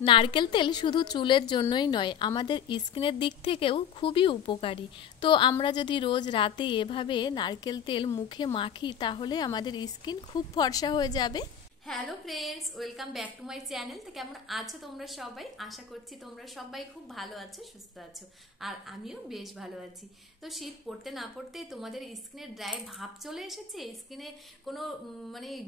নারকেল তেল শুধু চুলের জন্যই নয়, আমাদের স্কিনের দিক থেকেও খুবই উপকারী। তো আমরা যদি রোজ রাতে এভাবে নারকেল তেল মুখে মাখি তাহলে আমাদের স্কিন খুব ফর্সা হয়ে যাবে। Hello friends, welcome back to my channel. তো কেমন আছো তোমরা সবাই? আশা করছি তোমরা সবাই খুব ভালো আছো, সুস্থ আছো, আর আমিও বেশ ভালো আছি। তো শীত পড়তে না পড়তে তোমাদের স্কিনের ড্রাই ভাব চলে এসেছে, স্কিনে কোনো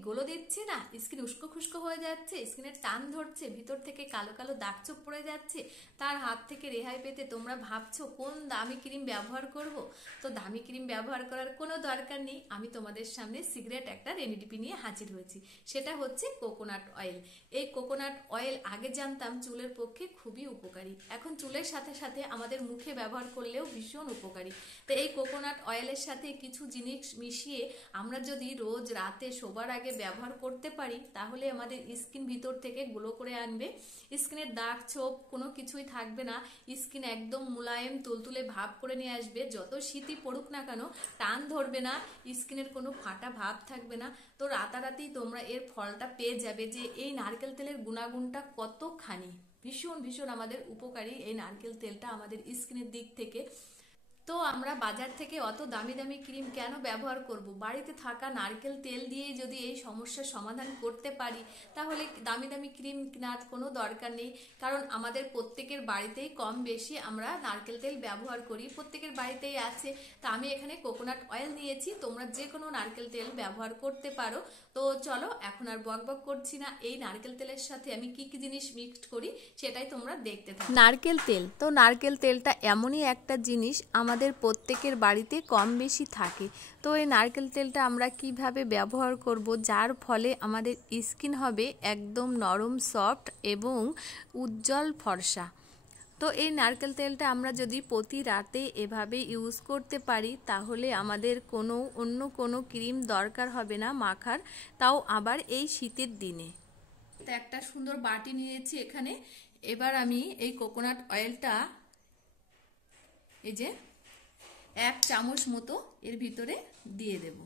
গ্লো দিচ্ছে না, স্কিন উস্কো খুস্কো হয়ে যাচ্ছে, স্কিনের টান ধরছে, ভিতর থেকে কালো কালো দাগ চোখ পড়ে যাচ্ছে। তার হাত থেকে রেহাই পেতে তোমরা ভাবছো কোন দামি ক্রিম ব্যবহার করব। তো দামি ক্রিম ব্যবহার করার কোনো দরকার নেই, আমি তোমাদের সামনে সিক্রেট একটা রেমেডি নিয়ে হাজির হয়েছি। সেটা হচ্ছে কোকোনাট অয়েল। এই কোকোনাট অয়েল আগে জানতাম চুলের পক্ষে খুবই উপকারী, এখন চুলের সাথে সাথে আমাদের মুখে ব্যবহার করলেও ভীষণ উপকারী। তো এই কোকোনাট অয়েলের সাথে কিছু জিনিস মিশিয়ে আমরা যদি রোজ রাতে শোবার আগে ব্যবহার করতে পারি তাহলে আমাদের স্কিন ভিতর থেকে গ্লো করে আনবে, স্কিনের দাগ ছোপ কোনো কিছুই থাকবে না, স্কিন একদম মোলায়েম তুলতুলে ভাব করে নিয়ে আসবে। যত শীতই পড়ুক না কেন টান ধরবে না, স্কিনের কোনো ফাটা ভাব থাকবে না। তো রাতারাতি তোমরা এর ফলটা পেয়ে যাবে যে এই নারকেল তেলের গুণাগুণটা কতখানি। ভীষণ ভীষণ আমাদের উপকারী এই নারকেল তেলটা আমাদের স্কিনের দিক থেকে। তো আমরা বাজার থেকে অত দামি দামি ক্রিম কেন ব্যবহার করব? বাড়িতে থাকা নারকেল তেল দিয়ে যদি এই সমস্যার সমাধান করতে পারি তাহলে দামি দামি ক্রিম কেনার কোনো দরকার নেই। কারণ আমাদের প্রত্যেকের বাড়িতেই কম বেশি আমরা নারকেল তেল ব্যবহার করি, প্রত্যেকের বাড়িতেই আছে। তা আমি এখানে কোকোনাট অয়েল নিয়েছি, তোমরা যে কোনো নারকেল তেল ব্যবহার করতে পারো। তো চলো, এখন আর বক বক করছি না, এই নারকেল তেলের সাথে আমি কি কি জিনিস মিক্সড করি সেটাই তোমরা দেখতে থাকো। নারকেল তেল, তো নারকেল তেলটা এমনই একটা জিনিস আমাদের প্রত্যেকের বাড়িতে কম বেশি থাকে। তো এই নারকেল তেলটা আমরা কিভাবে ব্যবহার করব যার ফলে আমাদের স্কিন হবে একদম নরম, সফট এবং উজ্জ্বল ফর্সা। তো এই নারকেল তেলটা আমরা যদি প্রতি রাতে এভাবে ইউজ করতে পারি তাহলে আমাদের অন্য কোনো ক্রিম দরকার হবে না মাখার, তাও আবার এই শীতের দিনে। তো একটা সুন্দর বাটি নিয়েছি এখানে। এবার আমি এই কোকোনাট অয়েলটা এই যে 1 চামচ মতো এর ভিতরে দিয়ে দেব।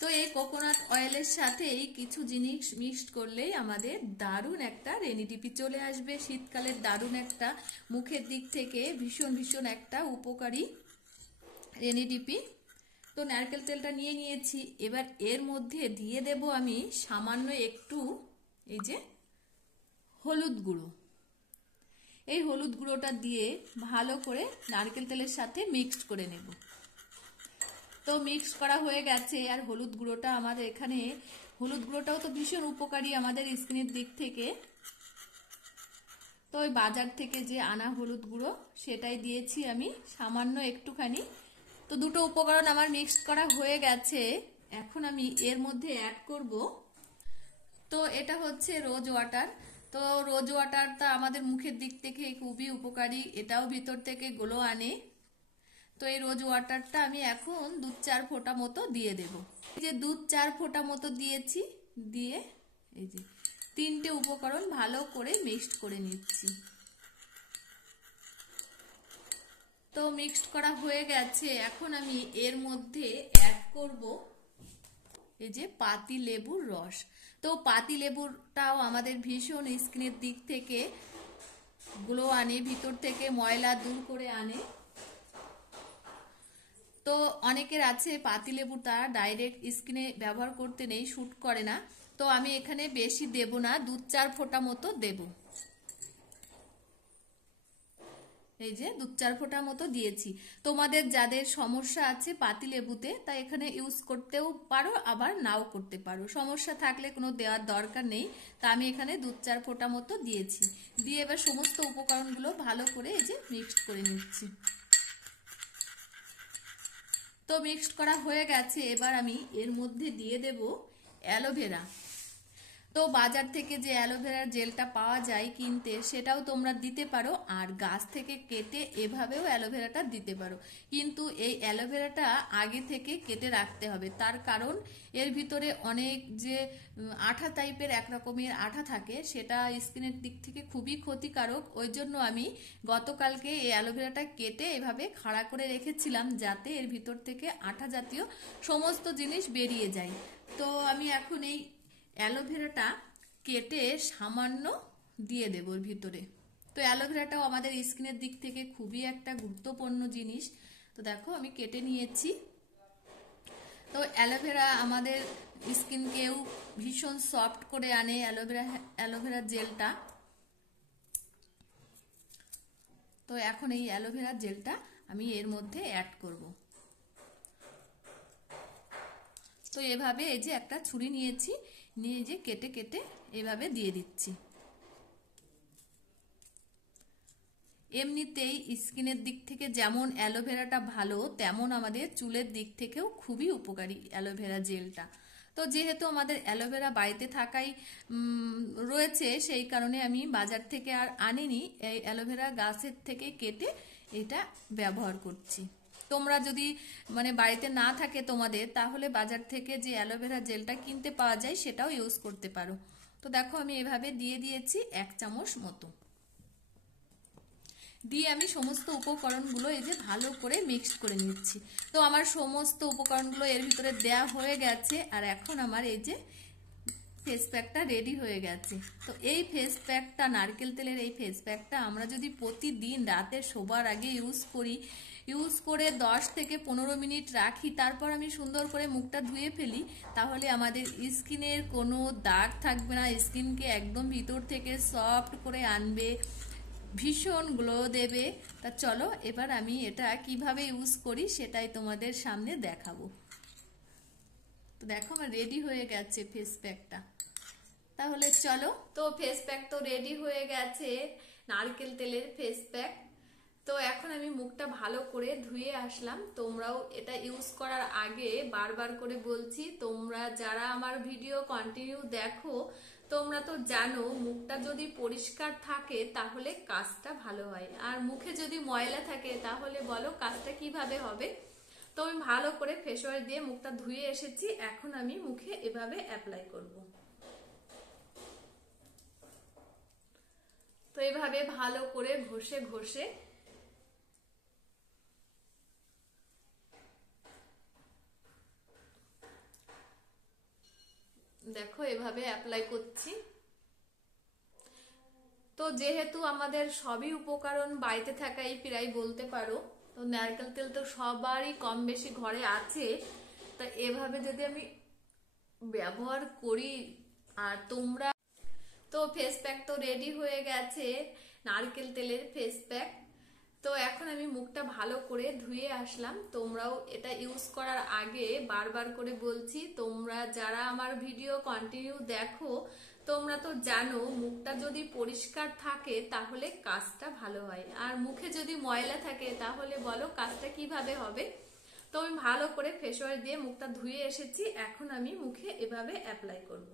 তো এই কোকোনাট অয়েলের সাথে এই কিছু জিনিস মিক্সড করলেই আমাদের দারুণ একটা রেমেডি চলে আসবে। শীতকালের দারুণ একটা মুখের দিক থেকে ভীষণ ভীষণ একটা উপকারী রেমেডি। তো নারকেল তেলটা নিয়ে নিয়েছি, এবার এর মধ্যে দিয়ে দেব আমি সামান্য একটু এই যে হলুদ গুঁড়ো। এই হলুদ গুঁড়োটা দিয়ে ভালো করে নারকেল তেলের সাথে মিক্সড করে নেব। তো মিক্স করা হয়ে গেছে, আর হলুদ গুঁড়োটা আমাদের এখানে, হলুদ গুঁড়োটাও তো ভীষণ উপকারী আমাদের স্কিনের দিক থেকে। তো ওই বাজার থেকে যে আনা হলুদ গুঁড়ো সেটাই দিয়েছি আমি সামান্য একটুখানি। তো দুটো উপকরণ আমার মিক্সড করা হয়ে গেছে, এখন আমি এর মধ্যে অ্যাড করব। তো এটা হচ্ছে রোজ ওয়াটার। তো রোজ ওয়াটারটা আমাদের মুখের দিক থেকে খুবই উপকারী, এটাও ভিতর থেকে গ্লো আনে। তো এই রোজ ওয়াটারটা আমি এখন 2-4 ফোঁটা মতো দিয়ে দেব। এই যে 2-4 ফোঁটা মতো দিয়েছি, দিয়ে এই যে 3টে উপকরণ ভালো করে মিক্সড করে নিচ্ছি। তো মিক্সড করা হয়ে গেছে, এখন আমি এর মধ্যে অ্যাড করব এই যে পাতি লেবুর রস। তো পাতি লেবুটাও আমাদের ভীষণ স্কিনের দিক থেকে গ্লো আনে, ভিতর থেকে ময়লা দূর করে আনে। তো অনেকের আছে পাতিলেবুটা ডাইরেক্ট স্কিনে ব্যবহার করতে নেই, শুট করে না। তো আমি এখানে বেশি দেব না, 2-4 ফোঁটা মতো দেব। এই যে 2-4 ফোঁটা মতো দিয়েছি। তোমাদের যাদের সমস্যা আছে পাতিলেবুতে তা এখানে ইউজ করতেও পারো, আবার নাও করতে পারো, সমস্যা থাকলে কোনো দেওয়ার দরকার নেই। তা আমি এখানে 2-4 ফোঁটা মতো দিয়েছি। দিয়ে এবার সমস্ত উপকরণগুলো ভালো করে এই যে মিক্সড করে নিচ্ছি। তো মিক্সড করা হয়ে গেছে, এবার আমি এর মধ্যে দিয়ে দেব অ্যালোভেরা। তো বাজার থেকে যে অ্যালোভেরার জেলটা পাওয়া যায় কিনতে সেটাও তোমরা দিতে পারো, আর গাছ থেকে কেটে এভাবেও অ্যালোভেরাটা দিতে পারো। কিন্তু এই অ্যালোভেরাটা আগে থেকে কেটে রাখতে হবে, তার কারণ এর ভিতরে অনেক যে আঠা টাইপের এক রকমের আঠা থাকে, সেটা স্কিনের দিক থেকে খুবই ক্ষতিকারক। ওই জন্য আমি গতকালকে এই অ্যালোভেরাটা কেটে এভাবে খাড়া করে রেখেছিলাম যাতে এর ভিতর থেকে আঠা জাতীয় সমস্ত জিনিস বেরিয়ে যায়। তো আমি এখন এই অ্যালোভেরাটা কেটে সামান্য দিয়ে দেব ওর ভিতরে। তো অ্যালোভেরাটাও আমাদের স্কিনের দিক থেকে খুবই একটা গুরুত্বপূর্ণ জিনিস। তো দেখো আমি কেটে নিয়েছি। তো অ্যালোভেরা আমাদের স্কিনকেও ভীষণ সফট করে আনে অ্যালোভেরা জেলটা। তো এখন এই অ্যালোভেরা জেলটা আমি এর মধ্যে অ্যাড করব। তো এভাবে এই যে একটা ছুরি নিয়েছি, নিয়ে যে কেটে কেটে এভাবে দিয়ে দিচ্ছি। এমনিতেই স্কিনের দিক থেকে যেমন অ্যালোভেরাটা ভালো, তেমন আমাদের চুলের দিক থেকেও খুবই উপকারী অ্যালোভেরা জেলটা। তো যেহেতু আমাদের অ্যালোভেরা বাড়িতে থাকাই রয়েছে, সেই কারণে আমি বাজার থেকে আর আনিনি, এই অ্যালোভেরা গাছের থেকে কেটে এটা ব্যবহার করছি। তোমরা যদি মানে বাড়িতে না থাকে তোমাদের, তাহলে বাজার থেকে যে অ্যালোভেরা জেলটা কিনতে পাওয়া যায় সেটাও ইউজ করতে পারো। তো দেখো আমি এভাবে দিয়ে দিয়েছি 1 চামচ মতো। দিয়ে আমি সমস্ত উপকরণগুলো এই যে ভালো করে মিক্স করে নিচ্ছি। তো আমার সমস্ত উপকরণগুলো এর ভিতরে দেয়া হয়ে গেছে, আর এখন আমার এই যে ফেস প্যাকটা রেডি হয়ে গেছে। তো এই ফেস প্যাকটা, নারকেল তেলের এই ফেস প্যাকটা আমরা যদি প্রতিদিন রাতে শোবার আগে ইউজ করে 10 থেকে 15 মিনিট রাখি, তারপর আমি সুন্দর করে মুখটা ধুয়ে ফেলি, তাহলে আমাদের স্কিনের কোনো দাগ থাকবে না, স্কিনকে একদম ভিতর থেকে সফট করে আনবে, ভীষণ গ্লো দেবে। তা চলো এবার আমি এটা কিভাবে ইউজ করি সেটাই তোমাদের সামনে দেখাবো। তো দেখো আমার রেডি হয়ে গেছে ফেস প্যাকটা। তাহলে চলো, তো ফেস প্যাক তো রেডি হয়ে গেছে, নারকেল তেলের ফেস প্যাক। তো এখন আমি মুখটা ভালো করে ধুয়ে আসলাম। তোমরাও এটা ইউজ করার আগে বারবার করে বলছি, তোমরা যারা আমার ভিডিও কন্টিনিউ দেখো, তোমরা তো জানো মুখটা যদি পরিষ্কার থাকে তাহলে কাজটা ভালো হয়, আর মুখে যদি ময়লা থাকে তাহলে বলো কাজটা কিভাবে হবে। তো আমি ভালো করে ফেস ওয়াশ দিয়ে মুখটা ধুয়ে এসেছি, এখন আমি মুখে এভাবে অ্যাপ্লাই করব। তো এভাবে ভালো করে ঘষে ঘষে দেখো এভাবে অ্যাপ্লাই করছি। তো যেহেতু আমাদের সবই উপকরণ বাড়িতে থাকাই প্রায় বলতে পারো, তো নারকেল তেল তো সবারই কম বেশি ঘরে আছে, তা এভাবে যদি আমি ব্যবহার করি। আর তোমরা তো ফেস প্যাক তো রেডি হয়ে গেছে, নারকেল তেলের ফেস প্যাক। তো এখন আমি মুখটা ভালো করে ধুয়ে আসলাম। তোমরাও এটা ইউজ করার আগে বারবার করে বলছি, তোমরা যারা আমার ভিডিও কন্টিনিউ দেখো, তোমরা তো জানো মুখটা যদি পরিষ্কার থাকে তাহলে কাজটা ভালো হয়, আর মুখে যদি ময়লা থাকে তাহলে বলো কাজটা কিভাবে হবে। তো আমি ভালো করে ফেস ওয়াশ দিয়ে মুখটা ধুয়ে এসেছি, এখন আমি মুখে এভাবে অ্যাপ্লাই করব।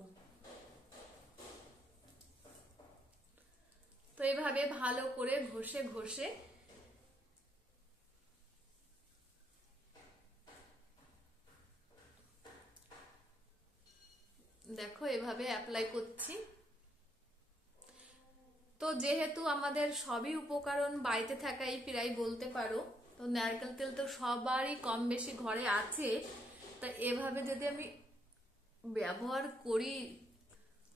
তো এভাবে ভালো করে ঘষে ঘষে দেখো এভাবে অ্যাপ্লাই করছি। তো যেহেতু আমাদের সবই উপকরণ বাড়িতে থাকাই প্রায় বলতে পারো, তো নারকেল তেল তো সবারই কম বেশি ঘরে আছে, তা এভাবে যদি আমি ব্যবহার করি,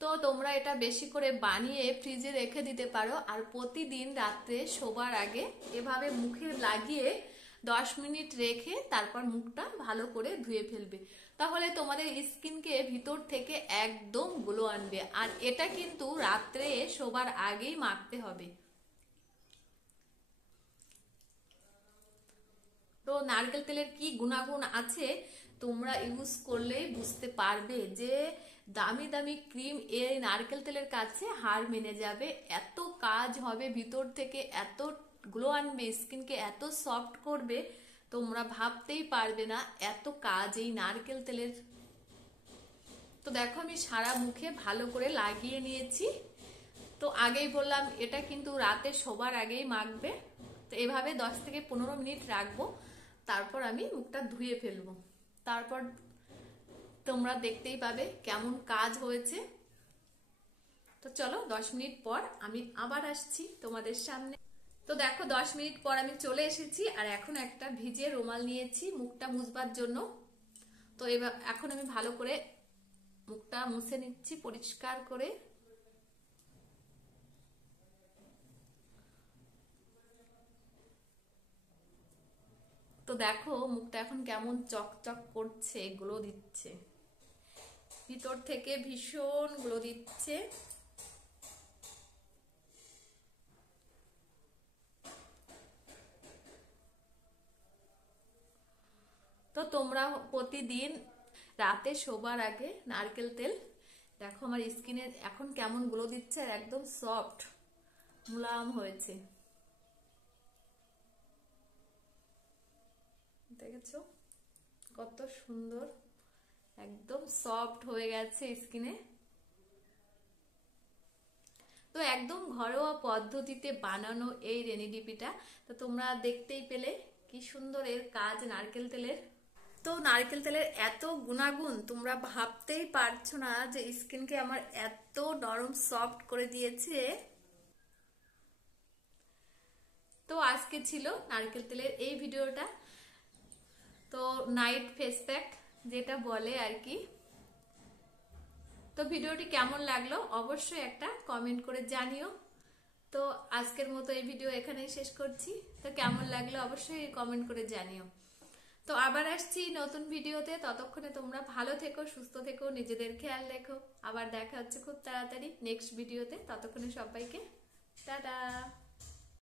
তো তোমরা এটা বেশি করে বানিয়ে ফ্রিজে রেখে দিতে পারো, আর প্রতিদিন রাত্রে শোবার আগে এভাবে মুখে লাগিয়ে 10 মিনিট রেখে তারপর মুখটা ভালো করে ধুয়ে ফেলবে, তাহলে তোমাদের স্কিনকে ভিতর থেকে একদম গ্লো আনবে। আর এটা কিন্তু রাত্রে শোবার আগেই মাখতে হবে। তো নারকেল তেলের কি গুণাগুণ আছে তোমরা ইউজ করলেই বুঝতে পারবে, যে দামি দামি ক্রিম এই নারকেল তেলের কাছে হার মেনে যাবে। এত কাজ হবে ভিতর থেকে, এত গ্লো আনবে, স্কিনকে এত সফট করবে, তোমরা ভাবতেই পারবে না এত কাজ এই নারকেল তেলের। তো দেখো আমি সারা মুখে ভালো করে লাগিয়ে নিয়েছি। তো আগেই বললাম এটা কিন্তু রাতে শোবার আগেই মাখবে। তো এভাবে 10 থেকে 15 মিনিট রাখবো, তারপর আমি মুখটা ধুয়ে ফেলবো। তারপর তোমরা দেখতেই পাবে কেমন কাজ হয়েছে। তো চলো 10 মিনিট পর আমি আবার আসছি তোমাদের সামনে। তো দেখো 10 মিনিট পর আমি চলে এসেছি, আর এখন একটা ভিজে রুমাল নিয়েছি মুখটা মুছবার জন্য। তো এবার এখন আমি ভালো করে মুখটা মুছে নিচ্ছি পরিষ্কার করে। দেখো মুখটা এখন কেমন চকচক করছে, গ্লো দিচ্ছে, ভিতর থেকে ভীষণ গ্লো দিচ্ছে। তো তোমরা প্রতিদিন রাতে শোবার আগে নারকেল তেল, দেখো আমার স্কিনে এখন কেমন গ্লো দিচ্ছে, আর একদম সফট মুলায়ম হয়েছে, দেখেছো কত সুন্দর একদম সফট হয়ে গেছে স্কিনে। তো একদম ঘরোয়া পদ্ধতিতে বানানো এই রেনিডিপিটা তো তোমরা দেখতেই পেলে কি সুন্দর এর কাজ নারকেল তেলের। তো নারকেল তেলের এত গুণাগুণ তোমরা ভাবতেই পারছো না যে স্কিনকে আমার এত নরম সফট করে দিয়েছে। তো আজকে ছিল নারকেল তেলের এই ভিডিওটা, তো নাইট ফেস প্যাক যেটা বলে আর কি। তো ভিডিওটি কেমন লাগলো অবশ্যই একটা কমেন্ট করে জানিও। তো আজকের মতো এই ভিডিও এখানেই শেষ করছি। তো কেমন লাগলো অবশ্যই কমেন্ট করে জানিও। তো আবার আসছি নতুন ভিডিওতে, ততক্ষণে তোমরা ভালো থেকো, সুস্থ থেকো, নিজেদের খেয়াল রেখো। আবার দেখা হচ্ছে খুব তাড়াতাড়ি নেক্সট ভিডিওতে, ততক্ষণে সবাইকে টাটা।